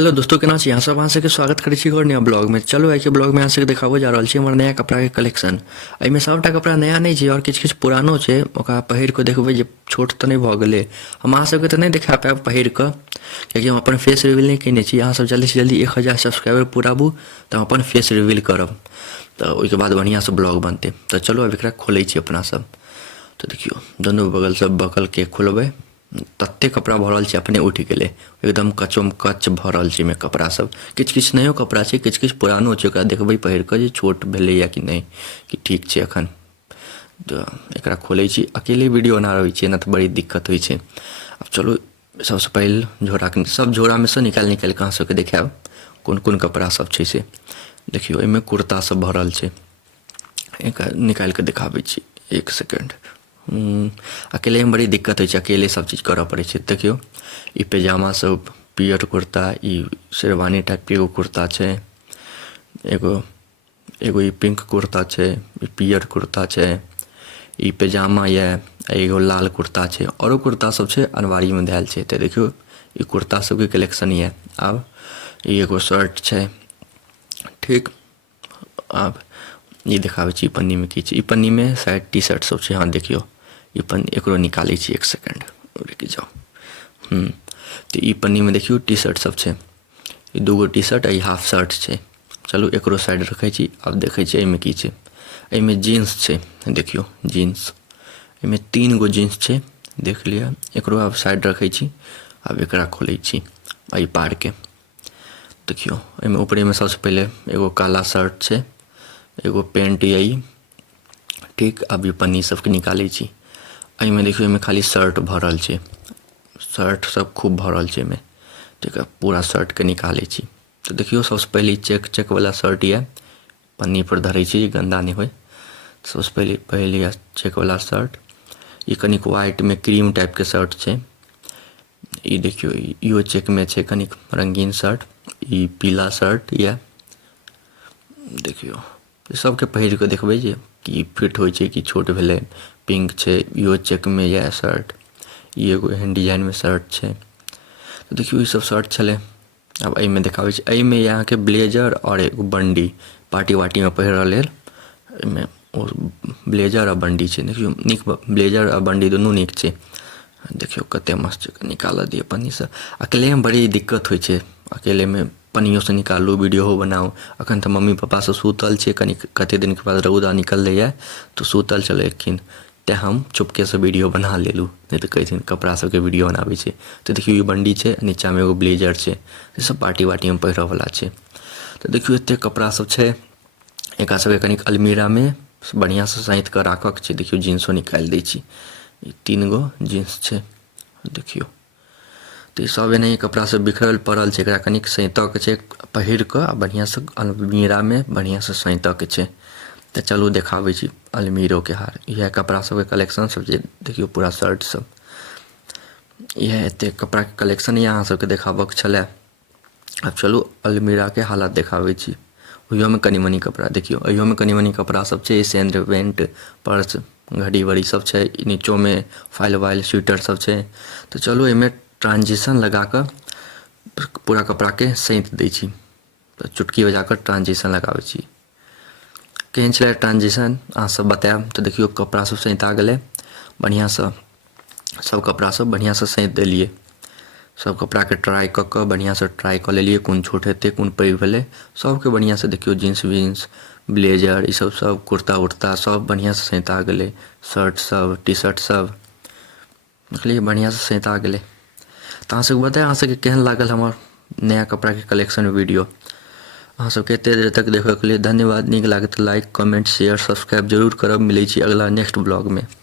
Hello दोस्तों, केना छी अहाँ सब? अहाँ सबके स्वागत करै छी एक और नया ब्लॉग में। चलो आइ के ब्लॉग में अहाँ सबके देखाबो जा रहल छी हमर नया कपड़ा के कलेक्शन। एहिमे सबटा कपड़ा नया नहीं छै और किछु किछु पुरानो छै। ओकरा पहिर के देखबै जे छोट तऽ नहीं भऽ गेलै। हम अहाँ सबके तऽ नहीं देखा पाएब पहिर कऽ, कियाकि हम अपन फेस रिवील नहीं केने छी। अहाँ सब जल्दी से जल्दी 1000 सब्सक्राइबर पुराबू तऽ हम अपन फेस रिवील करब, तऽ ओहिके बाद बढ़िया से ब्लॉग बनतै। तऽ चलो अब एकरा खोलै छी अपना सब। तऽ देखियो दुनू बगल से बकल के खोलबै, तत्ते कपड़ा भरल छै अपने उठि गेलै। एकदम कचोम कच भरल छै में कपड़ा सब। किछु किछु नयो कपड़ा छै, किछु किछु पुरानो छै। ओकरा देखबै पहिर कऽ जे छोट भेलैया कि नहीं, कि ठीक छै एखन। तऽ एकरा खोलै छी। अकेले वीडियो बना रहै छियै ने तऽ बड़ी दिक्कत होइ छै। अब चलो सबसे पहले झोरा सब झोरा में से निकालि निकालि कऽ अहाँ सबके देखाएब कोन कोन कपड़ा सब छै से। देखियो एहिमे कुर्ता सब भरल छै। एकरा निकालि कऽ देखाबै छी, एक सेकेंड। अकेले में बड़ी दिक्कत होइ छै, अकेले सब चीज करऽ पड़ै छै। देखियो ई पैजामा सब, पियर कुर्ता, ई शेरवानी टाइप के एगो कुर्ता छै, एगो एगो ई पिंक कुर्ता छै, ई पियर कुर्ता छै, ई पैजामा ये, एगो लाल कुर्ता छै। औरो कुर्ता सब छै अनवारी में धैल छै। तऽ देखियो ई कुर्ता सब के कलेक्शन ये। आब ई एगो शर्ट छै, ठीक। आब ई देखाबै छी पन्नी में की छै। ई पन्नी में शायद टी शर्ट सब छै। हाँ देखियो ई पन्नी, एकरो निकालै छी, एक सेकेंड रुकि जाओ। तो ई पन्नी में देखियो टी शर्ट सब छै। ई दूगो टी शर्ट आ ई हाफ शर्ट छै। चलू एकरो साइड रखै छी। अब देखै छी एहिमे की छै। एहिमे जीन्स छै, देखियो जीन्स। एहिमे 3 गो जीन्स छै, देख लिअ। एकरो अब साइड रखै छी। अब एकरा खोलै छी एहि पार के। देखियो एहिमे ऊपरे में सबसे पहले एगो काला शर्ट छै, एगो पेंट यही, ठीक। अब ई पन्नी सबके निकालै छी। एहिमे देखियो एहिमे खाली शर्ट भरल छै, शर्ट सब खूब भरल छै एहिमे, ठीक है। पूरा शर्ट के निकालै छी। तो देखियो सबसे पहले चेक चेक वाला शर्ट ये, पन्नी पर धरै छी गंदा नहीं होय। सबसे पहले चेक वाला शर्ट। ई कनिक व्हाइट में क्रीम टाइप के शर्ट छै। ई देखियो इहो चेक में छै, कनिक रंगीन शर्ट। ई पीला शर्ट ये, देखियो सबके पहिर के देखबै जे कि फिट होइ छै कि छोट भेलै। पिंक छै, इहो चेक में ये शर्ट। ई एगो एहन डिजाइन में शर्ट छै। तो देखियो ई सब शर्ट छलै। अब एहिमे देखाबै छी। एहिमे ये अहाँके ब्लेजर और एगो बंडी, पार्टी वार्टी में पहिरऽ लेल। एहिमे ब्लेजर आ बंडी छै। देखियो नीक ब्लेजर आ बंडी दुनू नीक छै। देखियो कते मस्त छै। निकालऽ दियौ पन्नी से। अकेले में बड़ी दिक्कत होइ छै। अकेले में पन्नियों से निकालू, वीडियो बनाऊ। अखन तऽ मम्मी पापा सब सुतल छै, कनी कते दिन के बाद रौदा निकललै ये तो सुतल छलखिन। ते हम चुपके से वीडियो बना लेलू, नहीं तो कहथिन कपड़ा सबके वीडियो बनाबै छै। तो देखियो ई बंडी छै, नीचा में एगो ब्लेजर छै। ये सब पार्टी वार्टी में पहिरऽ वाला छै। तो देखियो एते कपड़ा सब छै। एकरा सबके कनिक अलमीरा में बढ़िया से सैंत कऽ राखऽ के छै। देखियो जींसो निकालि दै छी। ई 3 गो जींस छै, देखियो। तो सब एनाही कपड़ा सब बिखरल पड़ल छै। एकरा कनिक सैंतऽ के छै, पहिर कऽ बढ़िया से अलमीरा में बढ़िया से सैंतऽ के छै। तो चलू देखाबै छी अलमीरो के हाल। यह कपड़ा सब के कलेक्शन सब जे देखियो, पूरा शर्ट सब। यह एते कपड़ा के कलेक्शन ये अहाँ सबके देखाबऽ के छलै। अब चलू अलमीरा के हालत देखाबै छी। ओहियो में कनी मनी कपड़ा देखियो, अहियो में कनी मनी कपड़ा सब छै। सेंटर वेंट, पर्स, घड़ी वड़ी सब छै। नीचो में फाइल वाइल, स्वेटर सब छै। तो चलू एहिमे ट्रांजिशन लगा कऽ पूरा कपड़ा के सैंत दै छी। तो चुटकी बजा कऽ ट्रांजिशन लगाबै छी। केहन छलै ट्रांजिशन अहाँ सब बताएब। तो देखियो कपड़ा सब सैंता गेलै बढ़िया से। सब कपड़ा सब बढ़िया से सैंत देलिए। सब कपड़ा के ट्राई कऽ कऽ बढ़िया से ट्राई कऽ लेलिए, कोन छोट हेतै कोन पैघ भेलै। सबके बढ़िया से देखियो जींस वींस, ब्लेजर, ई सब कुर्ता उर्ता सब बढ़िया से सैंता गेलै। शर्ट सब, टी शर्ट सब देखलिए बढ़िया से सैंता गेलै। तो अहाँ सबके बताएब अहाँ सबके केहन लागल हमर नया कपड़ा के कलेक्शन वीडियो। अहाँ सबके एते देर तक देखै के लिए धन्यवाद। नीक लागे तो लाइक, कमेंट, शेयर, सब्सक्राइब जरूर करब। मिलै छी अगला नेक्स्ट ब्लॉग में।